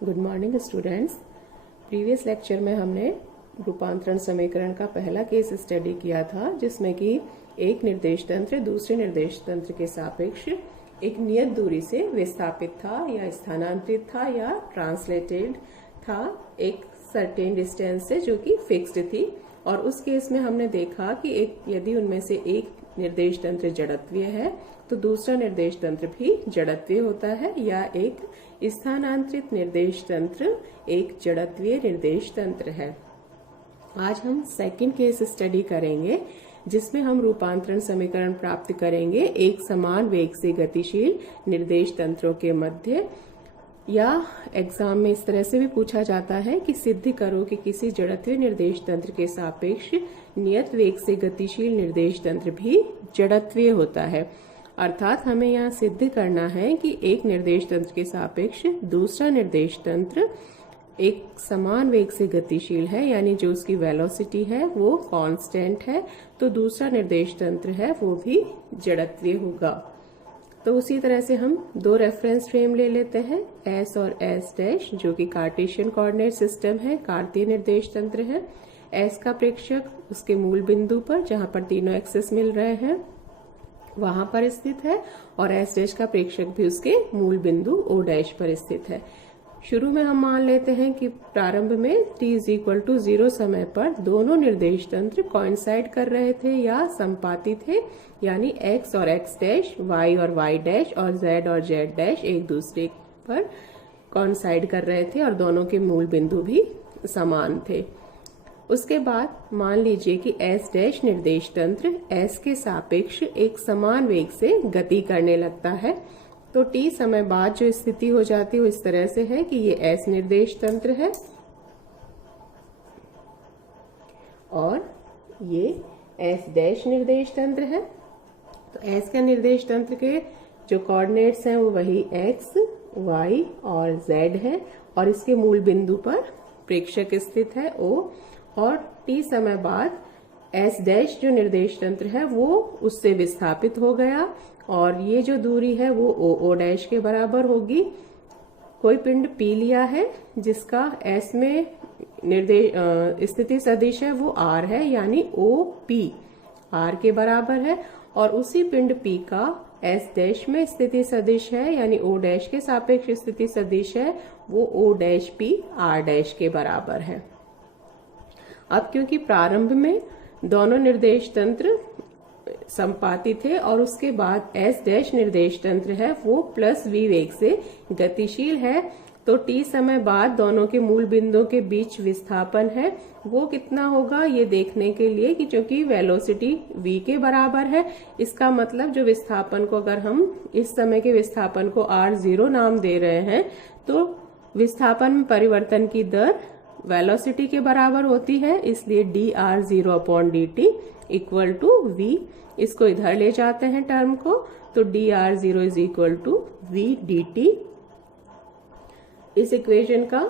Good morning students. Previous lecture में हमने रूपांतरण समीकरण का पहला केस स्टडी किया था, जिसमें कि एक निर्देश तंत्र दूसरे निर्देश तंत्र के सापेक्ष एक नियत दूरी से विस्थापित था या स्थानांतरित था या ट्रांसलेटेड था एक सर्टेन डिस्टेंस से, जो कि फिक्स्ड थी। और उस केस में हमने देखा कि यदि उनमें से एक निर्देश तंत्र जड़त्वीय है तो दूसरा निर्देश तंत्र भी जड़त्वीय होता है, या एक स्थानांतरित निर्देश तंत्र एक जड़त्वीय निर्देश तंत्र है। आज हम सेकंड केस स्टडी करेंगे, जिसमें हम रूपांतरण समीकरण प्राप्त करेंगे एक समान वेग से गतिशील निर्देश तंत्रों के मध्य। या एग्जाम में इस तरह से भी पूछा जाता है कि सिद्ध करो कि किसी जड़त्वीय निर्देश तंत्र के सापेक्ष नियत वेग से गतिशील निर्देश तंत्र भी जड़त्वीय होता है। अर्थात हमें यहाँ सिद्ध करना है कि एक निर्देश तंत्र के सापेक्ष दूसरा निर्देश तंत्र एक समान वेग से गतिशील है, यानी जो उसकी वेलोसिटी है वो कांस्टेंट है, तो दूसरा निर्देश तंत्र है वो भी जड़त्वीय होगा। तो उसी तरह से हम दो रेफरेंस फ्रेम ले लेते हैं, S और S डैश, जो कि कार्टेशियन कोऑर्डिनेट सिस्टम है, कार्तीय निर्देश तंत्र है। S का प्रेक्षक उसके मूल बिंदु पर, जहां पर तीनों एक्सिस मिल रहे हैं, वहां पर स्थित है, और S डैश का प्रेक्षक भी उसके मूल बिंदु O डैश पर स्थित है। शुरू में हम मान लेते हैं कि प्रारंभ में t=0 समय पर दोनों निर्देश तंत्र कोइंसाइड कर रहे थे या संपाती थे, यानी x और x डैश, y और y डैश और z और z डैश एक दूसरे पर कोइंसाइड कर रहे थे और दोनों के मूल बिंदु भी समान थे। उसके बाद मान लीजिए कि S डैश निर्देश तंत्र S के सापेक्ष एक समान वेग से गति करने लगता है, तो t समय बाद जो स्थिति हो जाती है वो इस तरह से है कि ये S निर्देश तंत्र है और ये S डैश निर्देश तंत्र है। तो S का निर्देश तंत्र के जो कोऑर्डिनेट्स हैं वो वही x, y और z है, और इसके मूल बिंदु पर प्रेक्षक स्थित है O, और t समय बाद S डैश जो निर्देश तंत्र है वो उससे विस्थापित हो गया, और ये जो दूरी है वो O डैश के बराबर होगी। कोई पिंड P लिया है जिसका S में निर्देश स्थिति सदिश है वो R है, यानी OP R के बराबर है, और उसी पिंड P का S डैश में स्थिति सदिश है, यानी O डैश के सापेक्ष स्थिति सदिश है, वो O dash P R dash के बराबर है। अब क्योंकि प्रारंभ में दोनों निर्देश तंत्र संपाती थे और उसके बाद S डैश निर्देश तंत्र है वो प्लस v वेग से गतिशील है, तो t समय बाद दोनों के मूल बिंदुओं के बीच विस्थापन है वो कितना होगा ये देखने के लिए कि चूंकि वेलोसिटी v के बराबर है, इसका मतलब जो विस्थापन को अगर हम इस समय के विस्थापन को r0 नाम दे रहे हैं, तो विस्थापन में परिवर्तन की दर वेलोसिटी के बराबर होती है, इसलिए dr0/dt इक्वल टू v। इसको इधर ले जाते हैं टर्म को, तो dr0 is equal to v dt। इस इक्वेशन का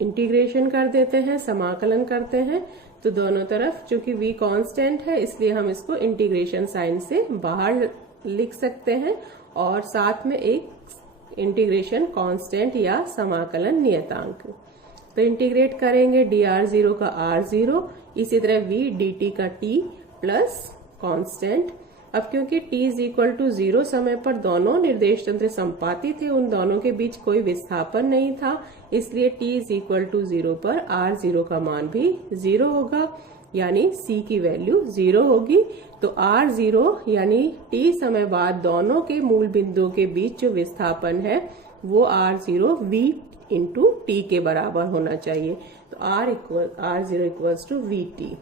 इंटीग्रेशन कर देते हैं, समाकलन करते हैं, तो दोनों तरफ चूंकि v कांस्टेंट है इसलिए हम इसको इंटीग्रेशन साइन से बाहर लिख सकते हैं, और साथ में एक इंटीग्रेशन कांस्टेंट या समाकलन नियतांक। तो इंटीग्रेट करेंगे dr0 का r0, इसी तरह v dt का t प्लस कांस्टेंट। अब क्योंकि t=0 समय पर दोनों निर्देश तंत्र संपाती थे, उन दोनों के बीच कोई विस्थापन नहीं था, इसलिए t=0 पर r0 का मान भी 0 होगा, यानी c की वैल्यू 0 होगी। तो r0 यानी t समय बाद दोनों के मूल बिंदुओं के बीच जो विस्थापन है वो r0 v इंटू t के बराबर होना चाहिए, तो r0 इक्वल्स टू vt।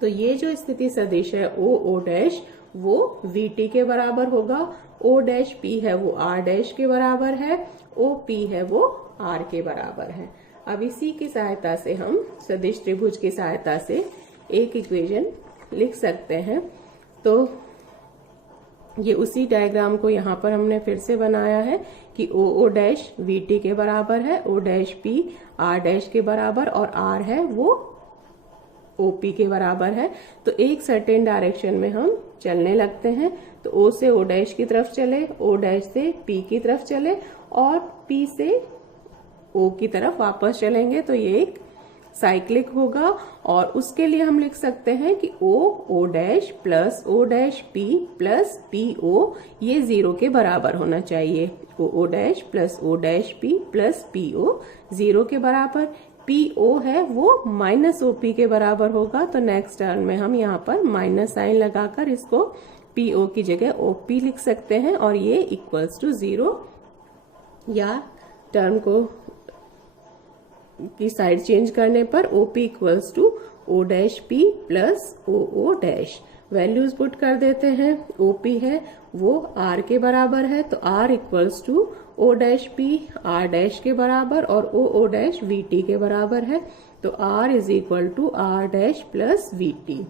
तो ये जो स्थिति सदिश है O डैश वो vt के बराबर होगा, O डैश p है वो r डैश के बराबर है, OP है वो r के बराबर है। अब इसी की सहायता से हम सदिश त्रिभुज की सहायता से एक इक्वेशन लिख सकते हैं। तो ये उसी डायग्राम को यहाँ पर हमने फिर से बनाया है कि O डैश vt के बराबर है, O dash p r dash के बराबर, और r है वो OP के बराबर है। तो एक सर्टेन डायरेक्शन में हम चलने लगते हैं, तो O से O डैश की तरफ चले, O डैश से P की तरफ चले, और P से ओ की तरफ वापस चलेंगे तो ये एक साइक्लिक होगा। और उसके लिए हम लिख सकते हैं कि O dash plus O dash P plus P O ये 0 के बराबर होना चाहिए। O dash plus O dash P plus P O 0 के बराबर। पी ओ है वो माइनस ओ पी के बराबर होगा, तो नेक्स्ट टर्म में हम यहाँ पर माइनस साइन लगाकर इसको पी ओ की जगह ओ पी लिख सकते हैं और ये इक्वल्स टू 0, या टर्म को की साइड चेंज करने पर O P equals to O dash P plus O dash. Values put कर देते हैं। ओ पी है वो आर के बराबर है, तो R equals to O dash P R dash के बराबर और ओ डैश वी टी के बराबर है, तो R is equal to R dash plus V T.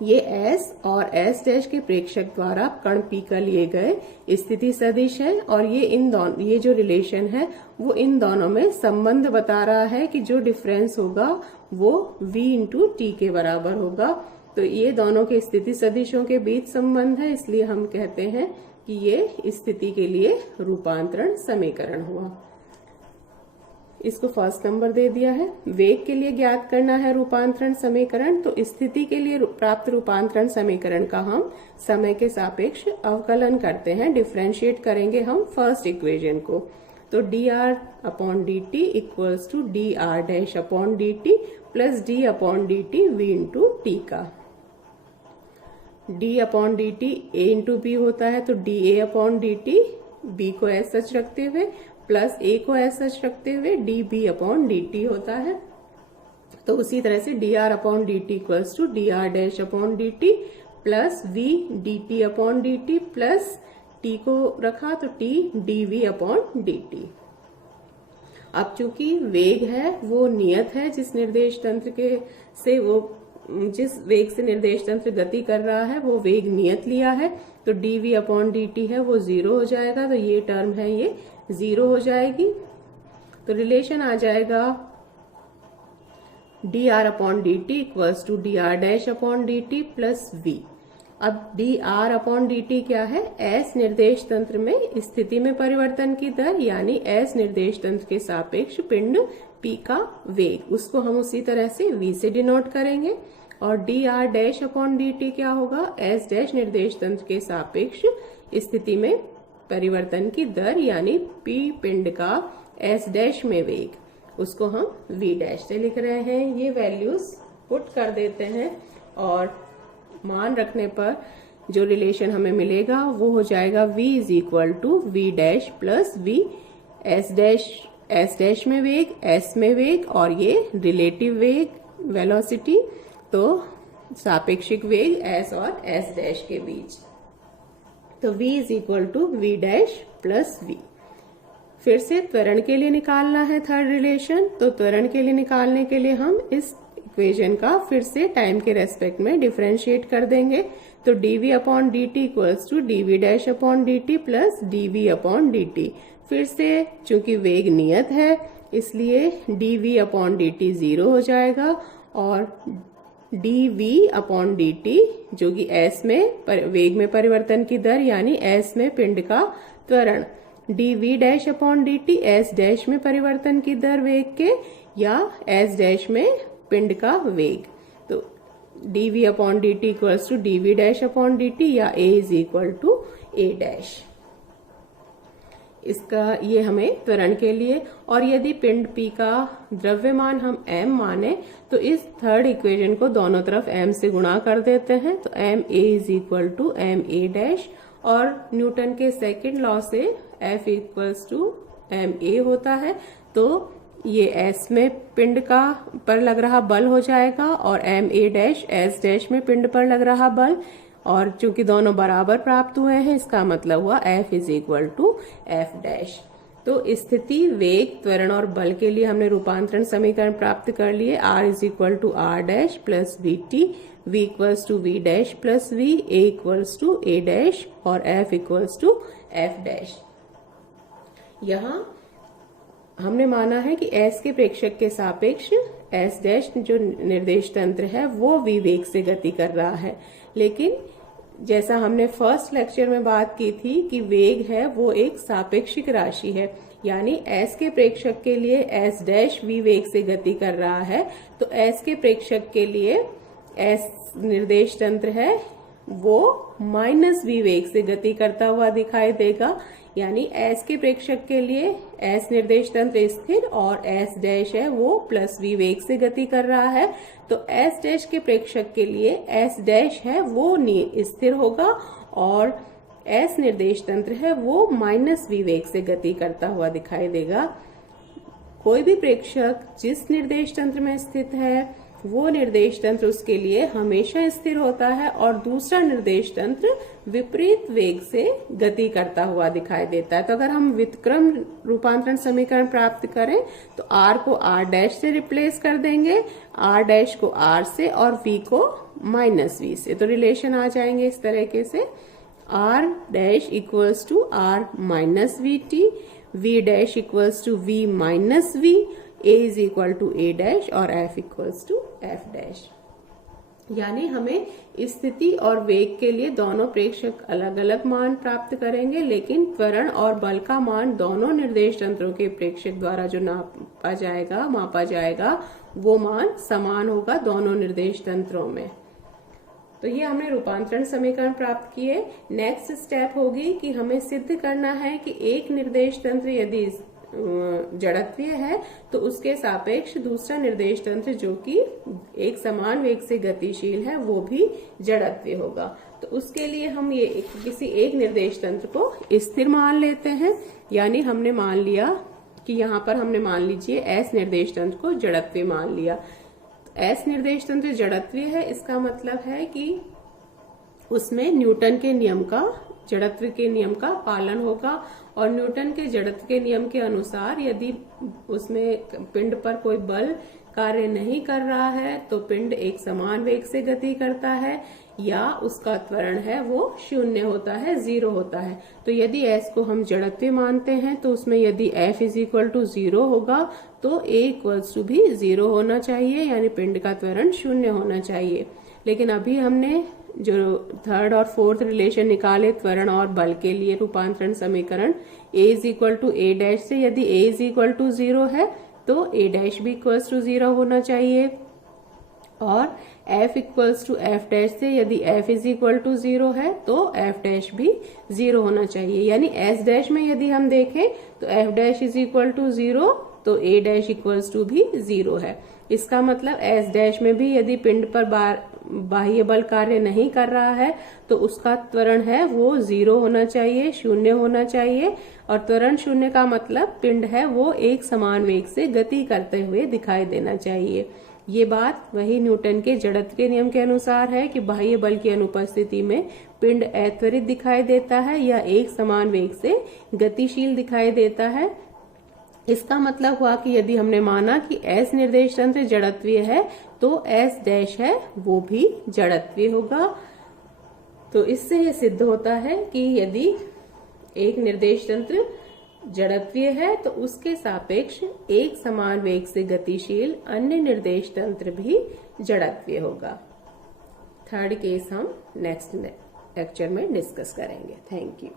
ये S और S डैश के प्रेक्षक द्वारा कण P का लिए गए स्थिति सदिश है और ये जो रिलेशन है वो इन दोनों में संबंध बता रहा है कि जो डिफरेंस होगा वो V इंटू टी के बराबर होगा। तो ये दोनों के स्थिति सदिशों के बीच संबंध है, इसलिए हम कहते हैं कि ये स्थिति के लिए रूपांतरण समीकरण हुआ। इसको फर्स्ट नंबर दे दिया है। वेग के लिए ज्ञात करना है रूपांतरण समीकरण, तो स्थिति के लिए प्राप्त रूपांतरण समीकरण का हम समय के सापेक्ष अवकलन करते हैं, डिफरेंशिएट करेंगे हम फर्स्ट इक्वेशन को। तो d r upon D T equals to D R dash upon D T plus d upon D t v into t का। D upon D t a into b होता है, तो d a upon D t b को as such रखते हुए plus a को as such रखते हुए d b upon D t होता है। तो उसी तरह से d r upon D T equals to D R dash upon D T plus V D T upon D T plus T को रखा तो T D V upon D T. अब चूंकि वेग है वो नियत है, जिस निर्देश तंत्र के से वो जिस वेग से निर्देश तंत्र गति कर रहा है वो वेग नियत लिया है, तो D V upon D T है वो 0 हो जाएगा, तो ये टर्म है ये 0 हो जाएगी। तो रिलेशन आ जाएगा d r upon D T equals to D R dash upon D T plus v. अब d r upon D t क्या है? एस निर्देश तंत्र में स्थिति में परिवर्तन की दर, यानी एस निर्देश तंत्र के सापेक्ष पिंड पी का वेग, उसको हम उसी तरह से वी से डिनोट करेंगे। और D R dash upon D t क्या होगा? एस डैश निर्देश तंत्र के सापेक्ष स्थिति में परिवर्तन की दर, यानी पी पिंड का एस डैश में वेग, उसको हम वी डैश से लिख रहे हैं। ये वैल्यूज पुट कर देते हैं और मान रखने पर जो रिलेशन हमें मिलेगा वो हो जाएगा v is equal to V dash plus V S dash में वेग, s में वेग और ये रिलेटिव वेग वेलोसिटी, तो सापेक्षिक वेग s और s डैश के बीच। तो v is equal to V dash plus V. फिर से त्वरण के लिए निकालना है थर्ड रिलेशन, तो त्वरण के लिए निकालने के लिए हम इस इक्वेशन का फिर से टाइम के रेस्पेक्ट में डिफरेंशिएट कर देंगे। तो dv upon D T equals to dv dash upon D T plus dv upon D T. फिर से चूंकि वेग नियत है इसलिए dv अपॉन डी टी 0 हो जाएगा और dv अपॉन डी टी जो कि s में वेग में परिवर्तन की दर, यानी s में पिंड का त्वरण, dv dash upon D T s dash में परिवर्तन की दर वेग के, या s डैश में पिंड का वेग, तो dv upon D T equals to dv dash upon D T या a is equal to a dash. इसका ये हमें त्वरण के लिए। और यदि पिंड p का द्रव्यमान हम m माने तो इस थर्ड इक्वेशन को दोनों तरफ m से गुणा कर देते हैं, तो m a is equal to m a dash, और न्यूटन के सेकंड लॉ से F equals to m a होता है, तो ये S में पिंड का पर लग रहा बल हो जाएगा और m a dash S dash में पिंड पर लग रहा बल, और चूंकि दोनों बराबर प्राप्त हुए हैं इसका मतलब हुआ F is equal to F dash. तो स्थिति, वेग, त्वरण और बल के लिए हमने रूपांतरण समीकरण प्राप्त कर लिए। R is equal to R dash plus V T, V equals to V dash plus V, A equals to A dash और F equals to F dash. यहाँ हमने माना है कि S के प्रेक्षक के सापेक्ष S डैश जो निर्देश तंत्र है वो V वेग से गति कर रहा है, लेकिन जैसा हमने फर्स्ट लेक्चर में बात की थी कि वेग है वो एक सापेक्षिक राशि है, यानी s के प्रेक्षक के लिए s डैश v वेग से गति कर रहा है, तो s के प्रेक्षक के लिए s निर्देश तंत्र है वो माइनस v वेग से गति करता हुआ दिखाई देगा। यानी s के प्रेक्षक के लिए s निर्देश तंत्र स्थिर और s डैश है वो प्लस v वेग से गति कर रहा है, तो s डैश के प्रेक्षक के लिए s डैश है वो स्थिर होगा और s निर्देश तंत्र है वो माइनस v वेग से गति करता हुआ दिखाई देगा। कोई भी प्रेक्षक जिस निर्देश तंत्र में स्थित है वो निर्देश तंत्र उसके लिए हमेशा स्थिर होता है और दूसरा निर्देश तंत्र विपरीत वेग से गति करता हुआ दिखाई देता है। तो अगर हम व्युत्क्रम रूपांतरण समीकरण प्राप्त करें तो r को r डैश से रिप्लेस कर देंगे, r डैश को r से और v को माइनस v से, तो रिलेशन आ जाएंगे इस तरीके से r dash equals to r minus vt, v dash equals to v minus v, a is equal to a dash और f equals to f dash. यानी हमें स्थिति और वेग के लिए दोनों प्रेक्षक अलग अलग मान प्राप्त करेंगे, लेकिन त्वरण और बल का मान दोनों निर्देश तंत्रों के प्रेक्षक द्वारा जो मापा जाएगा वो मान समान होगा दोनों निर्देश तंत्रों में। तो ये हमने रूपांतरण समीकरण प्राप्त किए। नेक्स्ट स्टेप होगी कि हमें सिद्ध करना है कि एक निर्देश तंत्र यदि जड़त्वीय है तो उसके सापेक्ष दूसरा निर्देश तंत्र जो कि एक समान वेग से गतिशील है वो भी जड़त्वीय होगा। तो उसके लिए हम ये किसी एक निर्देश तंत्र को स्थिर मान लेते हैं, यानी हमने मान लिया कि यहाँ पर हमने मान लीजिए s निर्देश तंत्र को जड़त्वीय मान लिया। s निर्देश तंत्र जड़त्वीय है, इसका मतलब है कि उसमें न्यूटन के नियम का जड़त्व के नियम का पालन होगा और न्यूटन के जड़त्व के नियम के अनुसार यदि उसमें पिंड पर कोई बल कार्य नहीं कर रहा है तो पिंड एक समान वेग से गति करता है या उसका त्वरण है वो शून्य होता है, 0 होता है। तो यदि s को हम जड़त्वीय मानते हैं तो उसमें यदि f इज इक्वल टू 0 होगा तो a इक्वल्स टू भी 0 होना चाहिए, यानी पिंड का त्वरण 0 होना चाहिए। लेकिन अभी हमने जो थर्ड और फोर्थ रिलेशन निकाले त्वरण और बल के लिए रूपांतरण समीकरण a is equal to a dash से, यदि a इज इक्वल टू 0 है तो a डैश भी इक्वल्स टू 0 होना चाहिए और f equals to f dash से यदि f इज इक्वल टू 0 है तो f डैश भी 0 होना चाहिए। यानी s डैश में यदि हम देखें तो f dash is equal to 0 तो a डैश इक्वल्स टू भी 0 है। इसका मतलब s डैश में भी यदि पिंड पर बाह्य बल कार्य नहीं कर रहा है तो उसका त्वरण है वो 0 होना चाहिए, 0 होना चाहिए। और त्वरण 0 का मतलब पिंड है वो एक समान वेग से गति करते हुए दिखाई देना चाहिए। ये बात वही न्यूटन के जड़त्व के नियम के अनुसार है कि बाह्य बल की अनुपस्थिति में पिंड अत्वरित दिखाई देता है या एक समान वेग से गतिशील दिखाई देता है। इसका मतलब हुआ कि यदि हमने माना कि s निर्देश तंत्र जड़त्वीय है तो s डैश है वो भी जड़त्वीय होगा। तो इससे ये सिद्ध होता है कि यदि एक निर्देश तंत्र जड़त्वीय है तो उसके सापेक्ष एक समान वेग से गतिशील अन्य निर्देश तंत्र भी जड़त्वीय होगा। थर्ड केस हम नेक्स्ट लेक्चर में डिस्कस करेंगे। Thank you.